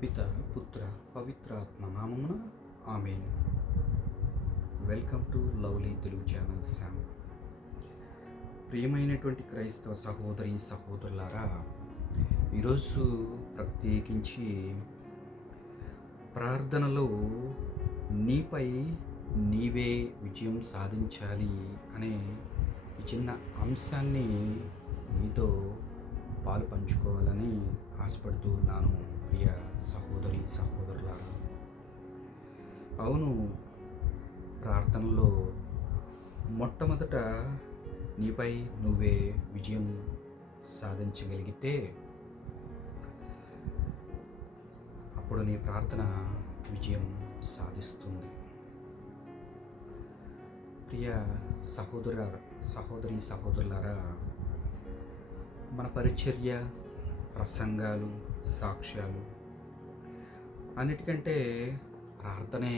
పిత పుత్ర పవిత్రాత్మ నామమున ఆమేన్. Welcome to lovely Telugu channel Sam. ప్రియమైనటువంటి క్రైస్తవ సహోదరి సహోదరులారా, ఈరోజు ప్రత్యేకించి ప్రార్థనలో నీపై నీవే విజయం సాధించాలి అనే ఈ చిన్న అంశాన్ని మీతో పాలు పంచుకోవాలని ఆశపడుతూ ఉన్నాను. ప్రియ సహోదరి సహోదరులారా, అవును, ప్రార్థనలో మొట్టమొదట నీపై నువ్వే విజయం సాధించగలిగితే అప్పుడు నీ ప్రార్థన విజయం సాధిస్తుంది. ప్రియ సహోదరి సహోదరులారా, మన పరిచర్య, ప్రసంగాలు, సాక్ష్యాలు అన్నిటికంటే ప్రార్థనే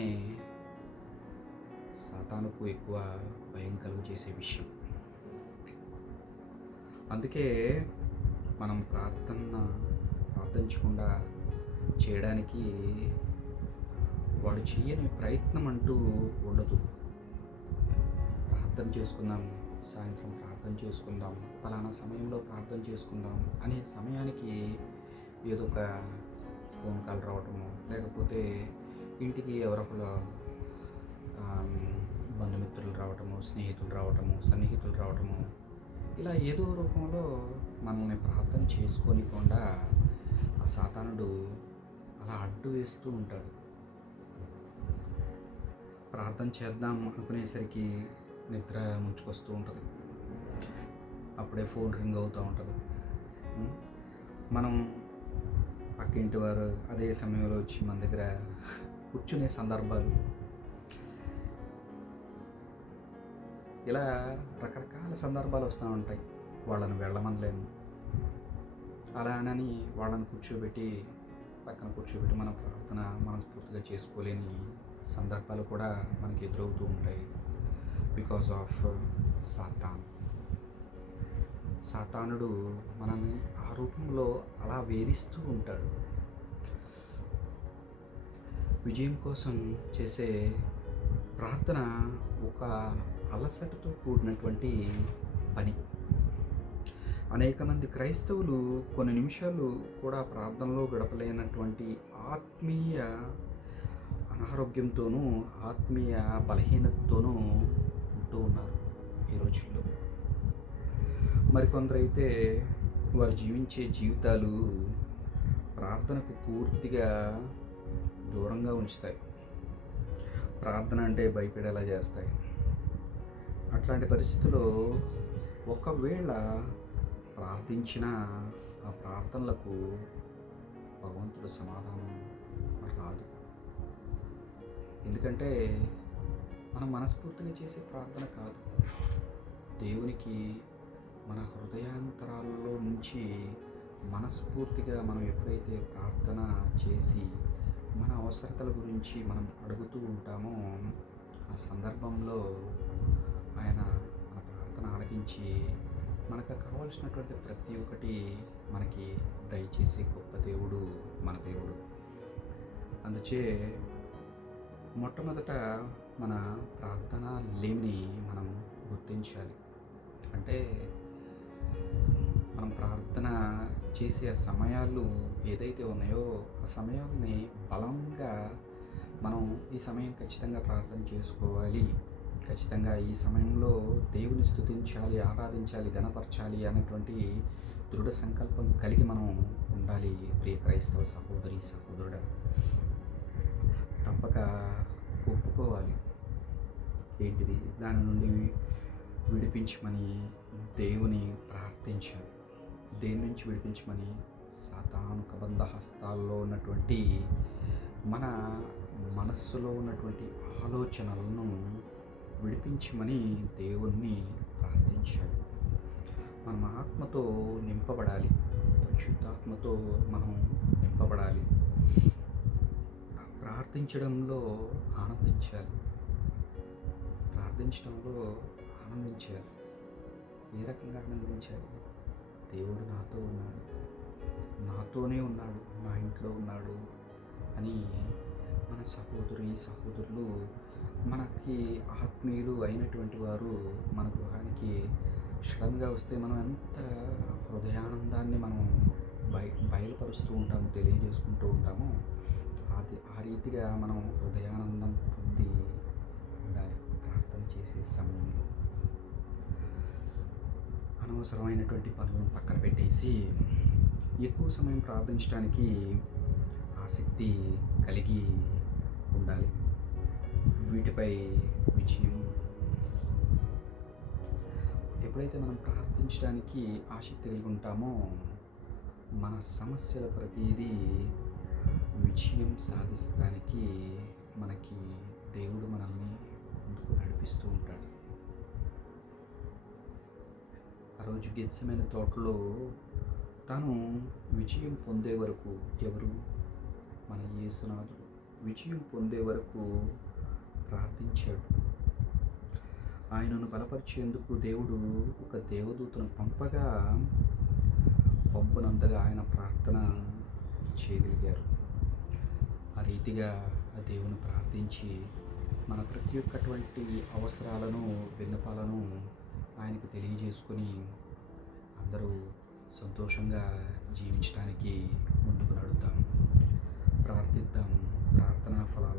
సాతానుకు ఎక్కువ భయం కలుగు చేసే విషయం. అందుకే మనం ప్రార్థించకుండా చేయడానికి వాడు చేయని ప్రయత్నం అంటూ ఉండదు. ప్రార్థన చేసుకుందాం, సాయంత్రం ప్రార్థన చేసుకుందాం, ఫలానా సమయంలో ప్రార్థన చేసుకుందాం అనే సమయానికి ఏదో ఒక ఫోన్ కాల్ రావటము, లేకపోతే ఇంటికి ఎవరొకరు బంధుమిత్రులు రావటము, సన్నిహితులు రావటము, ఇలా ఏదో రూపంలో మనల్ని ప్రార్థన చేసుకోనికుండా ఆ సాతానుడు అలా అడ్డు వేస్తూ ఉంటాడు. ప్రార్థన చేద్దాం అనుకునేసరికి నిద్ర ముంచుకొస్తూ ఉంటుంది. అప్పుడే ఫోన్ రింగ్ అవుతూ ఉంటుంది. మనం పక్కింటి వారు అదే సమయంలో వచ్చి మన దగ్గర కూర్చునే సందర్భాలు, ఇలా రకరకాల సందర్భాలు వస్తూ ఉంటాయి. వాళ్ళని వెళ్ళమనలేము, అలా అని వాళ్ళని పక్కన కూర్చోబెట్టి మన ప్రార్థన మనస్ఫూర్తిగా చేసుకోలేని సందర్భాలు కూడా మనకి ఎదురవుతూ ఉంటాయి. బికాజ్ ఆఫ్ సాతానుడు మనల్ని ఆ రూపంలో అలా వేధిస్తూ ఉంటాడు. విజయం కోసం చేసే ప్రార్థన ఒక అలసటతో కూడినటువంటి పని. అనేక మంది క్రైస్తవులు కొన్ని నిమిషాలు కూడా ప్రార్థనలో గడపలేనటువంటి ఆత్మీయ అనారోగ్యంతోనూ, ఆత్మీయ బలహీనతతోనూ ఉంటూ ఉన్నారు ఈ రోజుల్లో. మరికొందరైతే వారు జీవించే జీవితాలు ప్రార్థనకు పూర్తిగా దూరంగా ఉంచుతాయి. ప్రార్థన అంటే భయపడేలా చేస్తాయి. అట్లాంటి పరిస్థితుల్లో ఒకవేళ ప్రార్థించిన ఆ ప్రార్థనలకు భగవంతుడు సమాధానం రాదు. ఎందుకంటే మనం మనస్ఫూర్తిగా చేసే ప్రార్థన కాదు. దేవునికి మన హృదయాంతరాలలో నుంచి మనస్ఫూర్తిగా మనం ఎప్పుడైతే ప్రార్థన చేసి మన అవసరతల గురించి మనం అడుగుతూ ఉంటామో ఆ సందర్భంలో ఆయన మన ప్రార్థన ఆలకించి మనకు కావలసినటువంటి ప్రతి ఒక్కటి మనకి దయచేసే గొప్ప దేవుడు మన దేవుడు. అందుచే మొట్టమొదట మన ప్రార్థన లేమిని మనం గుర్తించాలి. అంటే మనం ప్రార్థన చేసే సమయాలు ఏదైతే ఉన్నాయో ఆ సమయాన్ని బలంగా మనం ఈ సమయం ఖచ్చితంగా ప్రార్థన చేసుకోవాలి, ఖచ్చితంగా ఈ సమయంలో దేవుని స్తుతించాలి, ఆరాధించాలి, ఘనపరచాలి అన్నటువంటి దృఢ సంకల్పం కలిగి మనం ఉండాలి. ప్రియ క్రైస్తవ సహోదరి సహోదరుడా, తప్పక ఒప్పుకోవాలి. ఏంటిది? దాని నుండి విడిపించమని దేవుని ప్రార్థించాలి. దేని నుంచి విడిపించమని? సాతాను కబంధ హస్తాల్లో ఉన్నటువంటి మన మనస్సులో ఉన్నటువంటి ఆలోచనలను విడిపించమని దేవుణ్ణి ప్రార్థించాలి. మనం ఆత్మతో నింపబడాలి, పరిశుద్ధాత్మతో మనం నింపబడాలి. ప్రార్థించడంలో ఆనందించాలి. ఏ రకంగా ఆనందించాలి? దేవుడు నాతో ఉన్నాడు, నాతోనే ఉన్నాడు, నా ఇంట్లో ఉన్నాడు, అని మన సహోదరులు మనకి ఆత్మీయులు అయినటువంటి వారు మన గృహానికి సడన్‌గా వస్తే మనం ఎంత హృదయానందాన్ని మనం బయలుపరుస్తూ ఉంటాము, తెలియజేసుకుంటూ ఉంటామో ఆ రీతిగా మనం హృదయానందం పొంది ఉండాలి. ప్రార్థన చేసే సమయంలో అనవసరమైనటువంటి పనులను పక్కన పెట్టేసి ఎక్కువ సమయం ప్రార్థించడానికి ఆసక్తి కలిగి ఉండాలి. వీటిపై విజయం ఎప్పుడైతే మనం ప్రార్థించడానికి ఆసక్తి కలిగి ఉంటామో మన సమస్యల ప్రతీదీ విజయం సాధిస్తానికి మనకి దేవుడు మనల్ని ముందుకు నడిపిస్తూ ఉంటాడు. ఆ రోజు గెత్సెమనే తోటలో తాను విజయం పొందే వరకు ఎవరు? మన యేసునాథుడు విజయం పొందే వరకు ప్రార్థించాడు. ఆయనను బలపరిచేందుకు దేవుడు ఒక దేవదూతను పంపనంతగా ఆయన ప్రార్థన చేయగలిగారు. ఆ రీతిగా ఆ దేవుని ప్రార్థించి మన ప్రతి ఒక్కటువంటి అవసరాలను, విన్నపాలను ఆయనకు తెలియజేసుకొని అందరూ సంతోషంగా జీవించడానికి ముందుకు నడుద్దాం. ప్రార్థిద్దాం. ప్రార్థనా ఫలాలు